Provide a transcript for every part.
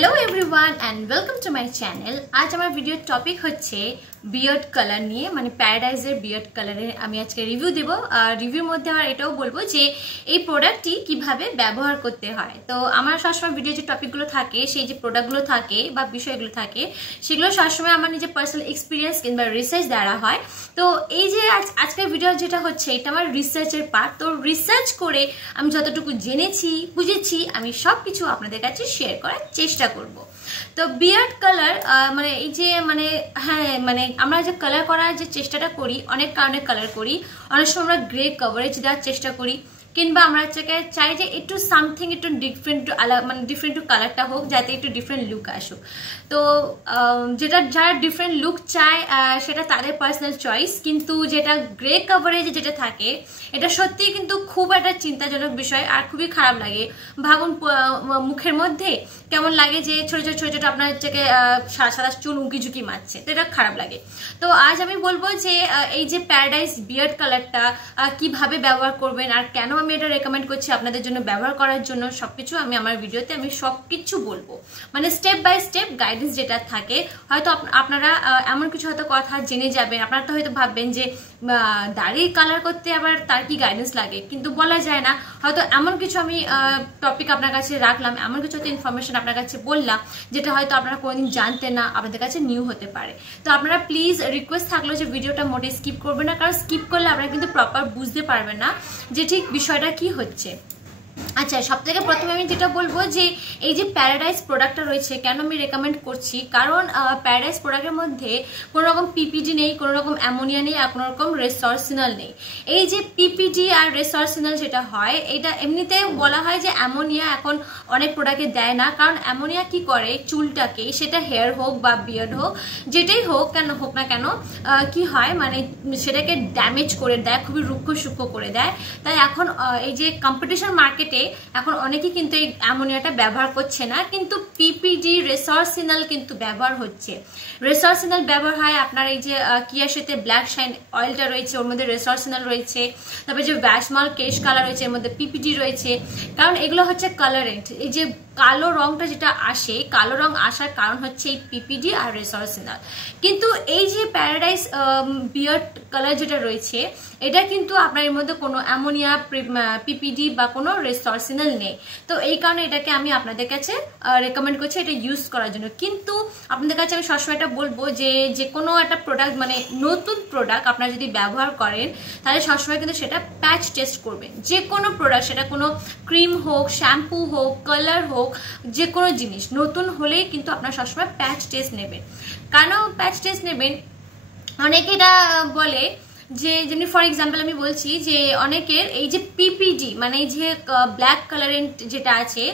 Hello everyone and welcome to my channel. आज हमारे video topic होच्छे बियर्ड कलर निये माने पैराडाइजेर बियर्ड कलरेर आमी आजके रिव्यू देब। रिव्यूर मध्य आर एटाओ बोलबो जे এই প্রোডাক্টটি কিভাবে ব্যবহার করতে হয়। তো আমার সবসময় ভিডিও যে টপিকগুলো থাকে সেই যে প্রোডাক্টগুলো থাকে বা বিষয়গুলো থাকে সেগুলো সবসময় আমার নিজের পার্সোনাল এক্সপিরিয়েন্স কিংবা রিসার্চ দ্বারা হয়। তো এই যে আজকের ভিডিও যেটা হচ্ছে এটা আমার রিসার্চের পার্ট। তো রিসার্চ করে আমি যতটুকু জেনেছি বুঝেছি আমি সবকিছু আপনাদের কাছে শেয়ার করার চেষ্টা করব। তো বিয়ার্ড কালার মানে এই যে মানে হ্যাঁ মানে আমরা যে কালার করার যে চেষ্টাটা করি অনেক কারণে কালার করি। অনেক সময় আমরা গ্রে কভারেজ দেওয়ার চেষ্টা করি কিংবা আমরা চাই যে একটু সামথিং একটু ডিফারেন্ট মানে ডিফারেন্ট কালারটা হোক যাতে একটু ডিফারেন্ট লুক আসুক। তো যেটা যারা ডিফারেন্ট লুক চায় সেটা তাদের পার্সোনাল চয়েস। কিন্তু যেটা গ্রে কভারেজ যেটা থাকে এটা সত্যি কিন্তু খুব একটা চিন্তাজনক বিষয় আর খুবই খারাপ লাগে। ভাবুন মুখের মধ্যে কেমন লাগে যে ছোট ছোট আপনার সাদা সাদা চুল উঁকি ঝুঁকি মারছে, তো এটা খারাপ লাগে। তো আজ আমি বলবো যে এই যে প্যারাডাইজ বিয়ার্ড কালারটা কিভাবে ব্যবহার করবেন আর কেন আমি এটা রেকমেন্ড করছি আপনাদের জন্য ব্যবহার করার জন্য সবকিছু আমি আমার ভিডিওতে আমি সবকিছু বলবো। মানে স্টেপ বাই স্টেপ গাইডেন্স যেটা থাকে। হয়তো আপনারা এমন কিছু হয়তো কথা জেনে যাবেন, আপনারা তো হয়তো ভাববেন যে দাড়ি কালার করতে আবার তার কি গাইডেন্স লাগে, কিন্তু বলা যায় না। হয়তো এমন কিছু আমি টপিক আপনার কাছে রাখলাম, এমন কিছু হয়তো ইনফরমেশন আপনার কাছে বললাম যেটা হয়তো আপনারা কোনোদিন জানতেন না, আপনাদের কাছে নিউ হতে পারে। তো আপনারা প্লিজ রিকোয়েস্ট থাকলো যে ভিডিওটা মোটে স্কিপ করবেন না, কারণ স্কিপ করলে আপনারা কিন্তু প্রপার বুঝতে পারবেন না যে ঠিক বিষয়টা কি হচ্ছে। আচ্ছা, সব থেকে প্রথমে আমি যেটা বলবো যে এই যে প্যারাডাইজ প্রোডাক্টটা রয়েছে কেন আমি রেকমেন্ড করছি, কারণ প্যারাডাইজ প্রোডাক্টের মধ্যে কোনো রকম পিপিডি নেই, কোনো রকম অ্যামোনিয়া নেই আর কোনো রকম রেসর্সিনাল নেই। এই যে পিপিডি আর রেসর্সিনাল যেটা হয় এটা এমনিতে বলা হয় যে অ্যামোনিয়া এখন অনেক প্রোডাক্টে দেয় না, কারণ অ্যামোনিয়া কি করে চুলটাকে, সেটা হেয়ার হোক বা বিয়ার্ড হোক যেটাই হোক না কেন কি হয় মানে সেটাকে ড্যামেজ করে দেয়, খুবই রুক্ষ সূক্ষ্ম করে দেয়। তাই এখন এই যে কম্পিটিশন মার্কেটে এখন অনেকেই কিন্তু এই অ্যামোনিয়াটা ব্যবহার করছে না, কিন্তু পিপিডি রেসর্সিনাল কিন্তু ব্যবহার হচ্ছে। রেসর্সিনাল ব্যবহার হয় আপনার এই যে কিয়ার সাথে ব্ল্যাক শাইন অয়েলটা রয়েছে ওর মধ্যে রেসর্সিনাল রয়েছে, তারপরে যে ভ্যাসমল কেশ কালার রয়েছে এর মধ্যে পিপিডি রয়েছে, কারণ এগুলো হচ্ছে কালারেন্ট। এই যে কালো রংটা যেটা আসে, কালো রং আসার কারণ হচ্ছে এই পিপিডি আর রেসর্সিনাল। কিন্তু এই যে প্যারাডাইজ বিয়ার্ড কালার যেটা রয়েছে এটা কিন্তু আপনার এর মধ্যে কোনো অ্যামোনিয়া পিপিডি বা কোনো রেসর্সিনাল নেই। তো এই কারণে এটাকে আমি আপনাদের কাছে রেকমেন্ড করছি এটা ইউজ করার জন্য। কিন্তু আপনাদের কাছে আমি সবসময় এটা বলবো যে কোনো একটা প্রোডাক্ট মানে নতুন প্রোডাক্ট আপনারা যদি ব্যবহার করেন তাহলে সবসময় কিন্তু সেটা প্যাচ টেস্ট করবেন। যে কোনো প্রোডাক্ট, সেটা কোনো ক্রিম হোক, শ্যাম্পু হোক, কালার হোক, যে কোনো জিনিস নতুন হলেই কিন্তু আপনারা সবসময় প্যাচ টেস্ট নেবেন। কেন প্যাচ টেস্ট নেবেন? অনেকে এটা বলে যে যেমনি ফর এক্সাম্পল আমি বলছি যে অনেকের এই যে পিপিডি মানে এই যে ব্ল্যাক কালারেন্ট যেটা আছে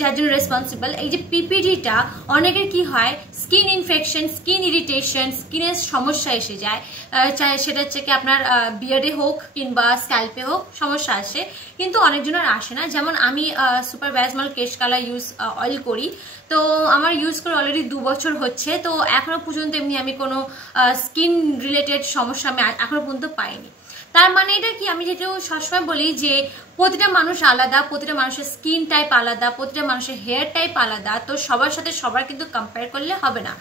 যার জন্য রেসপন্সিবল, এই যে পিপিডিটা অনেকের কি হয় স্কিন ইনফেকশন, স্কিন ইরিটেশন, স্কিনের সমস্যা এসে যায়। সেটা হচ্ছে কি আপনার বিয়ার্ডে হোক কিংবা স্ক্যাল্পে হোক সমস্যা আসে, কিন্তু অনেকজনের আসে না। যেমন আমি সুপার ভ্যাসমল কেশ কালার অয়েল করি, তো আমার ইউজ করে অলরেডি 2 বছর হচ্ছে, তো এখনো পর্যন্ত এমনি আমি কোনো স্কিন রিলেটেড সমস্যা আমি এখনো পর্যন্ত পাইনি। তার মানে এটা কি, আমি যেটা সবসময় বলি যে প্রতিটা মানুষ আলাদা, প্রতিটা মানুষের স্কিন টাইপ আলাদা, প্রতিটা মানুষের হেয়ার টাইপ আলাদা। তো সবার সাথে সবার কিন্তু কম্পেয়ার করলে হবে না।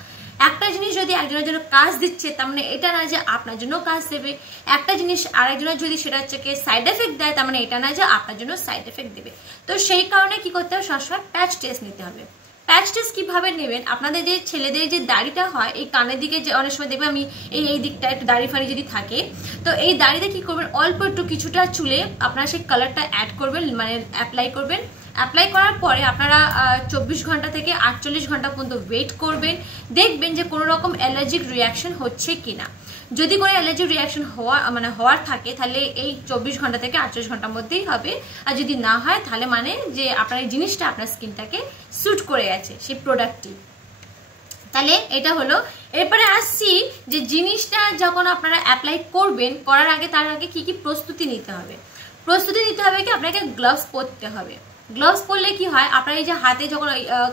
একটা জিনিস যদি একজনের জন্য কাজ দিচ্ছে তার মানে এটা না যে আপনার জন্য কাজ দেবে। একটা জিনিস আরেকজনের যদি সেটা হচ্ছে কি সাইড এফেক্ট দেয় তার মানে এটা না যে আপনার জন্য সাইড এফেক্ট দেবে। তো সেই কারণে কি করতে হবে, সবসময় প্যাচ টেস্ট নিতে হবে। প্যাচ টেস্ট কিভাবে নেবেন, আপনাদের যে ছেলেদের যে দাড়িটা হয় এই কানের দিকে যে অনেক সময় দেখবে আমি এই দিকটা একটু দাড়ি ফাড়ি যদি থাকে, তো এই দাড়িতে কি করবেন অল্প একটু কিছুটা চুলে আপনারা সেই কালারটা অ্যাড করবেন মানে অ্যাপ্লাই করবেন। অ্যাপ্লাই করার পরে আপনারা 24 ঘন্টা থেকে 48 ঘন্টা পর্যন্ত ওয়েট করবেন, দেখবেন যে কোনো রকম অ্যালার্জিক রিয়াকশন হচ্ছে কিনা। যদি কোনো অ্যালার্জিক রিয়াকশন হওয়ার থাকে তাহলে এই 24 ঘন্টা থেকে 48 ঘন্টার মধ্যেই হবে, আর যদি না হয় তাহলে মানে যে আপনার এই জিনিসটা আপনার স্কিনটাকে স্যুট করে গেছে সেই প্রোডাক্টটি। তাহলে এটা হলো। এরপরে আসছি যে জিনিসটা যখন আপনারা অ্যাপ্লাই করবেন, করার আগে তার আগে কি কি প্রস্তুতি নিতে হবে। প্রস্তুতি নিতে হবে কি আপনাকে গ্লাভস পরতে হবে। গ্লাভস পরলে কি হয় আপনার এই যে হাতে যখন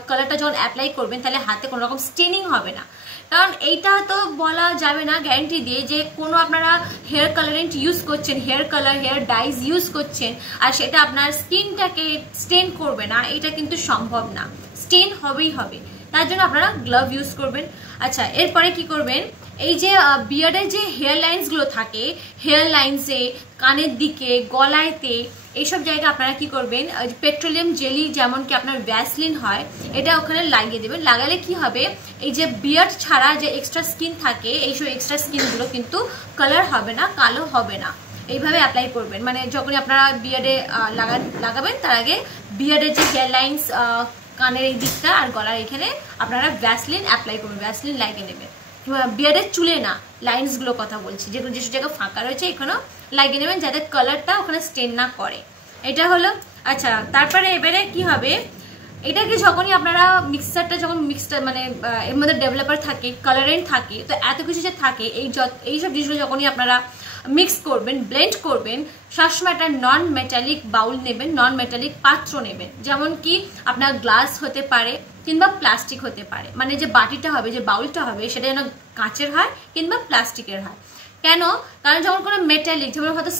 কালারটা যখন অ্যাপ্লাই করবেন তাহলে হাতে কোনো রকম স্টেনিং হবে না। কারণ এইটা তো বলা যাবে না গ্যারান্টি দিয়ে যে কোনো আপনারা হেয়ার কালারেন্ট ইউজ করছেন, hair colour hair dyes use করছেন আর সেটা আপনার স্কিনটাকে স্টেন করবে না, এটা কিন্তু সম্ভব না। স্টেন হবেই হবে, তার জন্য আপনারা গ্লাভ ইউজ করবেন। আচ্ছা, এরপরে কি করবেন, এই যে বিয়ার্ডের যে হেয়ার লাইন্সগুলো থাকে, হেয়ার লাইন্সে, কানের দিকে, গলায়তে, এইসব জায়গায় আপনারা কি করবেন, পেট্রোলিয়াম জেলি যেমন কি আপনার ভ্যাসলিন হয়, এটা ওখানে লাগিয়ে দেবেন। লাগালে কি হবে, এই যে বিয়ার্ড ছাড়া যে এক্সট্রা স্কিন থাকে, এইসব এক্সট্রা স্কিনগুলো কিন্তু কালার হবে না, কালো হবে না। এইভাবে অ্যাপ্লাই করবেন, মানে যখনই আপনারা বিয়ার্ডে লাগাবেন তার আগে বিয়ার্ডের যে হেয়ার লাইন্স, কানের এই দিকটা আর গলার এখানে আপনারা ভ্যাসলিন অ্যাপ্লাই করবেন, ভ্যাসলিন লাগিয়ে নেবেন। বিয়ার্ডের চুলে না, লাইন্সগুলো কথা বলছি, যেগুলো যেসব জায়গায় ফাঁকা রয়েছে এখানেও লাগিয়ে নেবেন, যাতে কালারটা ওখানে স্টেন না করে। এটা হলো। আচ্ছা, তারপরে এবারে কি হবে, এটাকে যখনই আপনারা মিক্সারটা যখন মিক্সটা মানে এর মধ্যে ডেভেলপার থাকে, কালারেন্ট থাকে, তো এত কিছু যে থাকে, এইসব জিনিসগুলো যখনই আপনারা মিক্স করবেন, ব্লেন্ড করবেন, সবসময় একটা নন মেটালিক বাউল নেবেন, নন মেটালিক পাত্র নেবেন, যেমন কি আপনার গ্লাস হতে পারে কিংবা প্লাস্টিক হতে পারে, মানে যে বাটিটা হবে, যে বাউলটা হবে, সেটা যেন কাঁচের হয় কিংবা প্লাস্টিকের হয়। কেন? কারণ যখন কোনো মেটালিক, যেমন হয়তো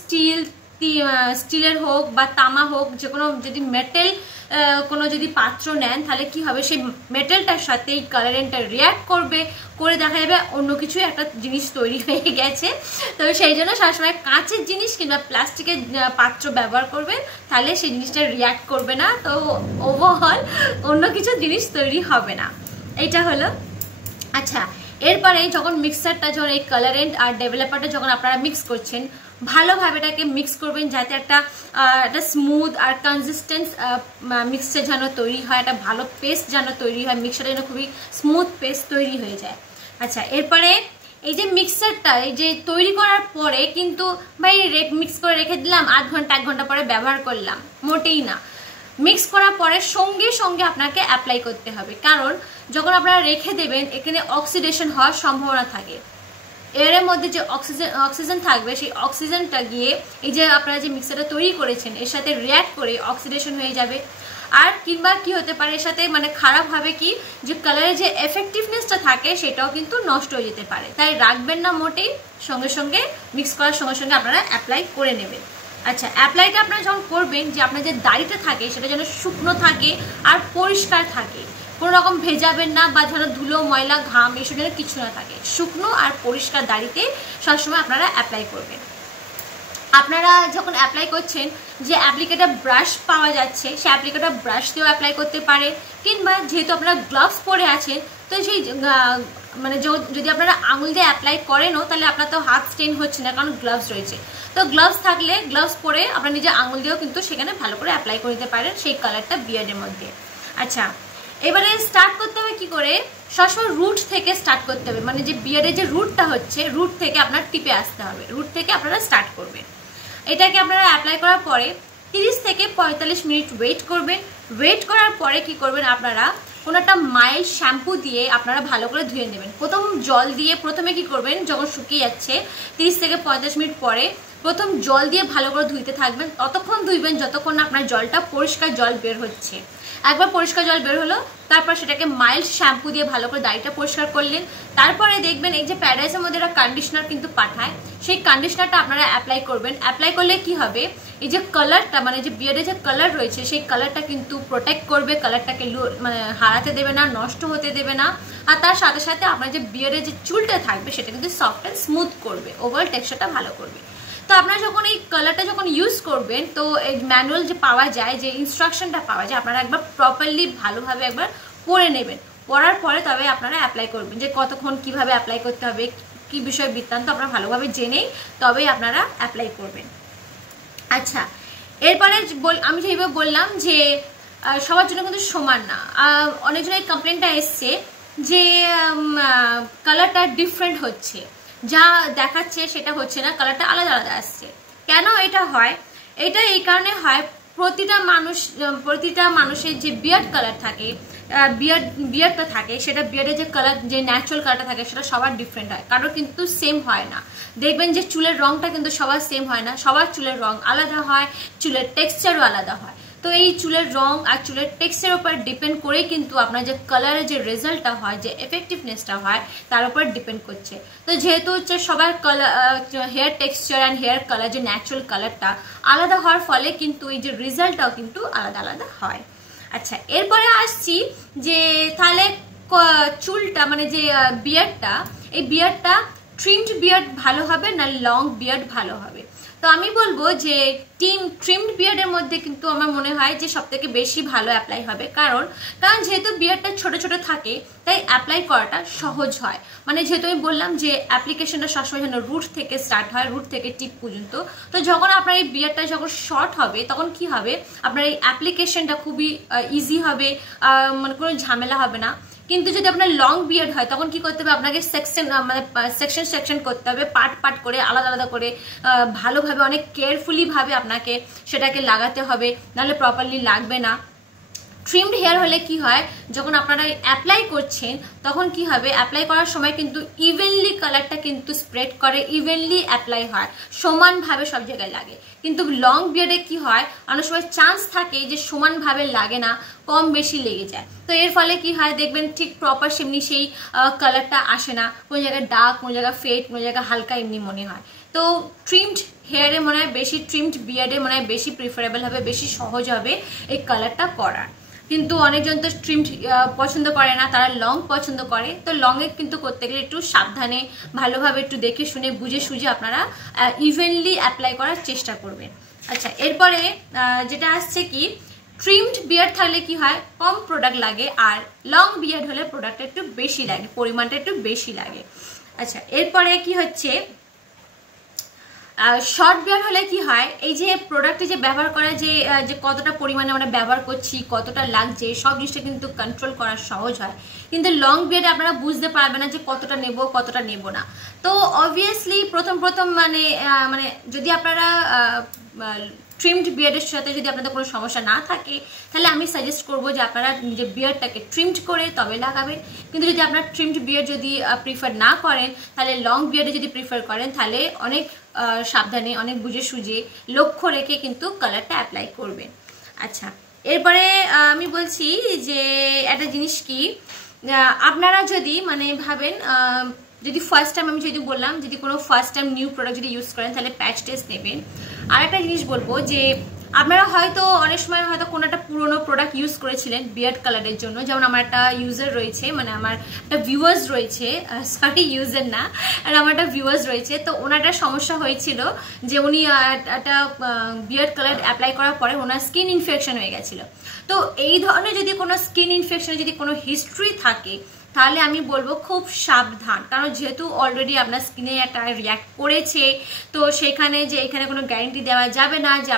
স্টিলের হোক বা তামা হোক, যে কোনো যদি মেটেল কোনো যদি পাত্র নেন, তাহলে কি হবে, সেই মেটেলটার সাথে এই কালারেন্টটা রিয়াক্ট করবে, করে দেখা যাবে অন্য কিছু একটা জিনিস তৈরি হয়ে গেছে। তো সেই জন্য সবসময় কাঁচের জিনিস কিংবা প্লাস্টিকের পাত্র ব্যবহার করবেন, তাহলে সেই জিনিসটা রিয়াক্ট করবে না, তো ওভারঅল অন্য কিছু জিনিস তৈরি হবে না। এইটা হলো। আচ্ছা, এরপরে যখন মিক্সারটা, যখন এই কালারেন্ট আর ডেভেলপারটা যখন আপনারা মিক্স করছেন, ভালোভাবে এটাকে মিক্স করবেন, যাতে একটা স্মুথ আর কনসিস্টেন্ট মিক্সচার যেন তৈরি হয়, একটা ভালো পেস্ট যেন তৈরি হয়, মিক্সারটা যেন খুবই স্মুথ পেস্ট তৈরি হয়ে যায়। আচ্ছা, এরপরে এই যে মিক্সারটা এই যে তৈরি করার পরে কিন্তু ভাই মিক্স করে রেখে দিলাম, 1 ঘন্টা 1 ঘন্টা পরে ব্যবহার করলাম, মোটেই না। মিক্স করার পরে সঙ্গে সঙ্গে আপনাকে অ্যাপ্লাই করতে হবে, কারণ যখন আপনারা রেখে দেবেন এখানে অক্সিডেশন হওয়ার সম্ভাবনা থাকে। এর মধ্যে যে অক্সিজেন থাকবে, সেই অক্সিজেনটা গিয়ে এই যে আপনারা যে মিক্সারটা তৈরি করেছেন এর সাথে রিয়াক্ট করে অক্সিডেশন হয়ে যাবে। আর কিংবা কি হতে পারে, এর সাথে মানে খারাপ হবে কি, যে কালারের যে এফেক্টিভনেসটা থাকে সেটাও কিন্তু নষ্ট হয়ে যেতে পারে। তাই রাখবেন না মোটেই, সঙ্গে সঙ্গে মিক্স করার সঙ্গে সঙ্গে আপনারা অ্যাপ্লাই করে নেবেন। আচ্ছা, অ্যাপ্লাইটা আপনারা যখন করবেন, যে আপনার যে দাড়িটা থাকে সেটা যেন শুকনো থাকে আর পরিষ্কার থাকে, কোনো রকম ভেজাবেন না, বা যেন ধুলো, ময়লা, ঘাম এসব যেন কিছু না থাকে, শুকনো আর পরিষ্কার দাড়িতে সবসময় আপনারা অ্যাপ্লাই করবেন। আপনারা যখন অ্যাপ্লাই করছেন, যে অ্যাপ্লিকেটার ব্রাশ পাওয়া যাচ্ছে, সেই অ্যাপ্লিকেটার ব্রাশ দিয়েও অ্যাপ্লাই করতে পারে, কিংবা যেহেতু আপনারা গ্লাভস পরে আছেন, তো সেই মানে যদি আপনারা আঙুল দিয়ে অ্যাপ্লাই করেনও, তাহলে আপনার তো হাত স্টেন হচ্ছে না, কারণ গ্লাভস রয়েছে। তো গ্লাভস থাকলে গ্লাভস পরে আপনারা নিজের আঙুল দিয়েও কিন্তু সেখানে ভালো করে অ্যাপ্লাই করে দিতে পারেন সেই কালারটা বিয়ার্ডের মধ্যে। আচ্ছা, এবারে স্টার্ট করতে হবে কি করে, সবসময় রুট থেকে স্টার্ট করতে হবে, মানে যে বিয়ার্ডের যে রুটটা হচ্ছে, রুট থেকে আপনার টিপে আসতে হবে, রুট থেকে আপনারা স্টার্ট করবেন। এটাকে আপনারা অ্যাপ্লাই করার পরে 30 থেকে 45 মিনিট ওয়েট করবেন। ওয়েট করার পরে কি করবেন, আপনারা কোনো একটা মাইল্ড শ্যাম্পু দিয়ে আপনারা ভালো করে ধুয়ে নেবেন। প্রথম জল দিয়ে প্রথমে কি করবেন, যখন শুকিয়ে যাচ্ছে 30 থেকে 45 মিনিট পরে প্রথম জল দিয়ে ভালো করে ধুইতে থাকবেন, ততক্ষণ ধুইবেন যতক্ষণ না আপনার জলটা পরিষ্কার জল বের হচ্ছে। একবার পরিষ্কার জল বের হলো, তারপর সেটাকে মাইল্ড শ্যাম্পু দিয়ে ভালো করে দাড়িটা পরিষ্কার করলেন। তারপরে দেখবেন এই যে প্যারাডাইসের মধ্যে একটা কন্ডিশনার কিন্তু পাঠায়, সেই কন্ডিশনারটা আপনারা অ্যাপ্লাই করবেন। অ্যাপ্লাই করলে কি হবে, এই যে কালারটা, মানে যে বিয়ার্ডে যে কালার রয়েছে, সেই কালারটা কিন্তু প্রোটেক্ট করবে, কালারটাকে মানে হারাতে দেবে না, নষ্ট হতে দেবে না। আর তার সাথে সাথে আপনার যে বিয়ার্ডে যে চুলটা থাকবে সেটা কিন্তু সফট অ্যান্ড স্মুথ করবে, ওভারঅল টেক্সচারটা ভালো করবে। তো আপনারা যখন এই কালারটা যখন ইউজ করবেন, তো এই ম্যানুয়াল যে পাওয়া যায়, যে ইনস্ট্রাকশনটা পাওয়া যায়, আপনারা একবার প্রপারলি ভালোভাবে একবার পড়ে নেবেন। পড়ার পরে তবে আপনারা অ্যাপ্লাই করবেন, যে কতক্ষণ কিভাবে অ্যাপ্লাই করতে হবে, কি বিষয় বৃত্তান্ত আপনারা ভালোভাবে জেনেই তবেই আপনারা অ্যাপ্লাই করবেন। আচ্ছা, এরপরে আমি যেভাবে বললাম যে সবার জন্য কিন্তু সমান না, অনেকজনের এই কমপ্লেনটা এসছে যে কালারটা ডিফারেন্ট হচ্ছে, যা দেখাচ্ছে সেটা হচ্ছে না, কালারটা আলাদা আলাদা আসছে। কেন এটা হয়? এটা এই কারণে হয়, প্রতিটা মানুষের যে বিয়ার্ড কালার থাকে, বিয়ার্ডটা থাকে, সেটা বিয়ার্ডের যে কালার, যে ন্যাচারাল কালারটা থাকে, সেটা সবার ডিফারেন্ট হয়, কারোর কিন্তু সেম হয় না। দেখবেন যে চুলের রংটা কিন্তু সবার সেম হয় না, সবার চুলের রং আলাদা হয়, চুলের টেক্সচারও আলাদা হয়। তো এই চুলের রং আর চুলের টেক্সচারের উপর ডিপেন্ড করে কিন্তু আপনার যে কালারের যে রেজাল্টটা হয়, যে এফেক্টিভনেসটা হয়, তার উপর ডিপেন্ড করছে। তো যেহেতু হচ্ছে সবার hair texture and hair colour, যে ন্যাচারাল কালারটা আলাদা হওয়ার ফলে কিন্তু এই যে রেজাল্টটাও কিন্তু আলাদা আলাদা হয়। আচ্ছা, এরপরে আসছি যে তাহলে চুলটা মানে যে বিয়ার্ডটা, এই বিয়ার্ডটা ট্রিমড বিয়ার্ড ভালো হবে না লং বিয়ার্ড ভালো হবে? তো আমি বলবো যে ট্রিমড বিয়ার্ডের মধ্যে কিন্তু আমার মনে হয় যে সবথেকে বেশি ভালো অ্যাপ্লাই হবে, কারণ যেহেতু বিয়ার্ডটা ছোট ছোট থাকে তাই অ্যাপ্লাই করাটা সহজ হয়। মানে যেহেতু আমি বললাম যে অ্যাপ্লিকেশনটা সবসময় যেন রুট থেকে স্টার্ট হয়, রুট থেকে টিপ পর্যন্ত। তো যখন আপনার এই বিয়ার্ডটা যখন শর্ট হবে তখন কি হবে, আপনার এই অ্যাপ্লিকেশনটা খুবই ইজি হবে, মানে কোনো ঝামেলা হবে না। কিন্তু যদি আপনার লং বিয়ার্ড হয় তখন কি করতে হবে, আপনাকে সেকশন করতে হবে, পার্ট করে আলাদা আলাদা করে ভালোভাবে অনেক কেয়ারফুলি ভাবে আপনাকে সেটাকে লাগাতে হবে, নাহলে প্রপারলি লাগবে না। ট্রিমড হেয়ার হলে কি হয়, যখন আপনারা অ্যাপ্লাই করছেন তখন কি হবে, অ্যাপ্লাই করার সময় কিন্তু ইভেনলি কালারটা কিন্তু স্প্রেড করে, ইভেনলি অ্যাপ্লাই হয়, সমানভাবে সব জায়গায় লাগে। কিন্তু লং বিয়ার্ডে কি হয়, অনেক সময় চান্স থাকে যে সমানভাবে লাগে না, কম বেশি লেগে যায়। তো এর ফলে কি হয় দেখবেন ঠিক প্রপার সেমনি সেই কালারটা আসে না, কোনো জায়গায় ডার্ক, কোনো জায়গায় ফেড, কোনো জায়গায় হালকা এমনি মনে হয়। তো ট্রিমড হেয়ারে মনে হয় বেশি, ট্রিমড বিয়ার্ডে মনে হয় বেশি প্রিফারেবল হবে, বেশি সহজ হবে এই কালারটা করার। কিন্তু অনেকজন তো ট্রিমড পছন্দ করে না, তারা লং পছন্দ করে। তো লংয়ে কিন্তু করতে গেলে একটু সাবধানে ভালোভাবে একটু দেখে শুনে বুঝে সুঝে আপনারা ইভেনলি অ্যাপ্লাই করার চেষ্টা করবেন। আচ্ছা, এরপরে যেটা আসছে কি, ট্রিমড বিয়ার্ড থাকলে কি হয়, কম প্রোডাক্ট লাগে, আর লং বিয়ার্ড হলে প্রোডাক্টটা একটু বেশি লাগে, পরিমাণটা একটু বেশি লাগে। আচ্ছা, এরপরে কি হচ্ছে, শর্ট বিয়ার্ড হলে কি হয়, এই যে প্রোডাক্টে যে ব্যবহার করা যে কতটা পরিমাণে আমরা ব্যবহার করছি, কতটা লাগছে, সব জিনিসটা কিন্তু কন্ট্রোল করা সহজ হয়। কিন্তু লং বিয়ার্ডে আপনারা বুঝতে পারবেন না যে কতটা নেব কতটা নেব না। তো অবভিয়াসলি প্রথম মানে যদি আপনারা ট্রিমড বিয়ার্ডের সাথে যদি আপনাদের কোনো সমস্যা না থাকে, তাহলে আমি সাজেস্ট করবো যে আপনারা নিজের বিয়ার্ডটাকে ট্রিমড করে তবে লাগাবেন। কিন্তু যদি আপনার ট্রিমড বিয়ার্ড যদি প্রিফার না করেন, তাহলে লং বিয়ার্ডে যদি প্রিফার করেন, তাহলে অনেক সাবধানে, অনেক বুঝে সুঝে, লক্ষ্য রেখে কিন্তু কালারটা অ্যাপ্লাই করবেন। আচ্ছা, এরপরে আমি বলছি যে একটা জিনিস কি, আপনারা যদি মানে ভাবেন, যদি ফার্স্ট টাইম, আমি যদি বললাম যদি কোনো ফার্স্ট টাইম নিউ প্রোডাক্ট যদি ইউজ করেন তাহলে প্যাচ টেস্ট নেবেন। আর একটা জিনিস বলবো যে আপনারা হয়তো অনেক সময় হয়তো কোনো একটা পুরোনো প্রোডাক্ট ইউজ করেছিলেন বিয়ার্ড কালারের জন্য। যেমন আমার একটা ইউজার রয়েছে, মানে আমার একটা ভিউয়ার্স রয়েছে, সরি ইউজার না, আর আমার একটা ভিউয়ার্স রয়েছে। তো ওনার একটা সমস্যা হয়েছিল যে উনি একটা বিয়ার্ড কালার অ্যাপ্লাই করার পরে ওনার স্কিন ইনফেকশন হয়ে গেছিল। তো এই ধরনের যদি কোনো স্কিন ইনফেকশনের যদি কোনো হিস্ট্রি থাকে, তাহলে আমি বলবো খুব সাবধান, কারণ যেহেতু অলরেডি আপনার স্কিনে একটা রিয়াক্ট করেছে, তো সেখানে যে এখানে কোনো গ্যারেন্টি দেওয়া যাবে না যে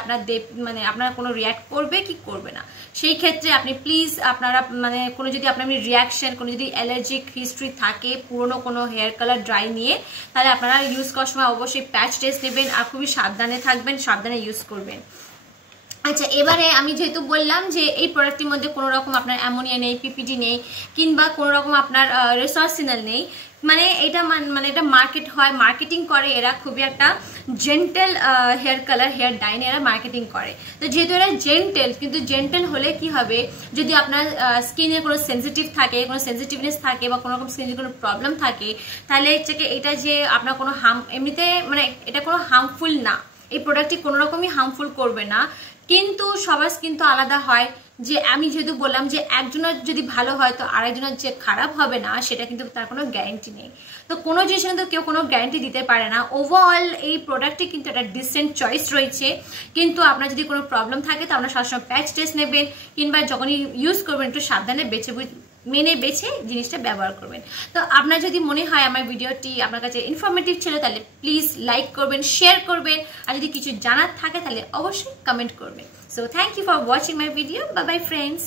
আপনার কোনো রিয়াক্ট করবে কি করবে না। সেই ক্ষেত্রে আপনি প্লিজ আপনারা মানে কোনো যদি আপনার রিয়াকশন, কোনো যদি অ্যালার্জিক হিস্ট্রি থাকে পুরনো কোনো হেয়ার কালার ড্রাই নিয়ে, তাহলে আপনারা ইউজ করার সময় অবশ্যই প্যাচ টেস্ট নেবেন আর খুবই সাবধানে থাকবেন, সাবধানে ইউজ করবেন। আচ্ছা, এবারে আমি যেহেতু বললাম যে এই প্রোডাক্টটির মধ্যে কোনো রকম আপনার অ্যামোনিয়া নেই, পিপিডি নেই, কিংবা কোনো রকম আপনার রেসোর্সিনাল নেই, মানে এটা এটা মার্কেটিং করে এরা খুবই একটা জেন্টেল হেয়ার কালার, হেয়ার ডাইন এরা মার্কেটিং করে। তো যেহেতু এরা জেন্টেল, কিন্তু জেন্টেল হলে কি হবে, যদি আপনার স্কিনে কোনো সেন্সিটিভনেস থাকে বা কোনো রকম স্কিনে কোনো প্রবলেম থাকে, তাহলে এটা যে আপনার কোনো এমনিতে মানে এটা কোনো হার্মফুল না, এই প্রোডাক্টটি কোনো রকমই হার্মফুল করবে না। কিন্তু সবার স্কিন তো আলাদা হয়, যে আমি যেহেতু বললাম যে একজনের যদি ভালো হয় তো আরেকজনের যে খারাপ হবে না, সেটা কিন্তু তার কোনো গ্যারেন্টি নেই। তো কোনো জিনিস কিন্তু কেউ কোনো গ্যারেন্টি দিতে পারে না। ওভারঅল এই প্রোডাক্টটি কিন্তু একটা ডিসেন্ট চয়েস রয়েছে, কিন্তু আপনার যদি কোনো প্রবলেম থাকে তো আপনার সবসময় প্যাচ টেস্ট নেবেন, কিংবা যখনই ইউজ করবেন একটু সাবধানে মেনে বেছে জিনিসটা ব্যবহার করবেন। তো আপনার যদি মনে হয় আমার ভিডিওটি আপনার কাছে ইনফরমেটিভ ছিল, তাহলে প্লিজ লাইক করবেন, শেয়ার করবেন, আর যদি কিছু জানার থাকে তাহলে অবশ্যই কমেন্ট করবেন। So thank you for watching my video. Bye bye friends.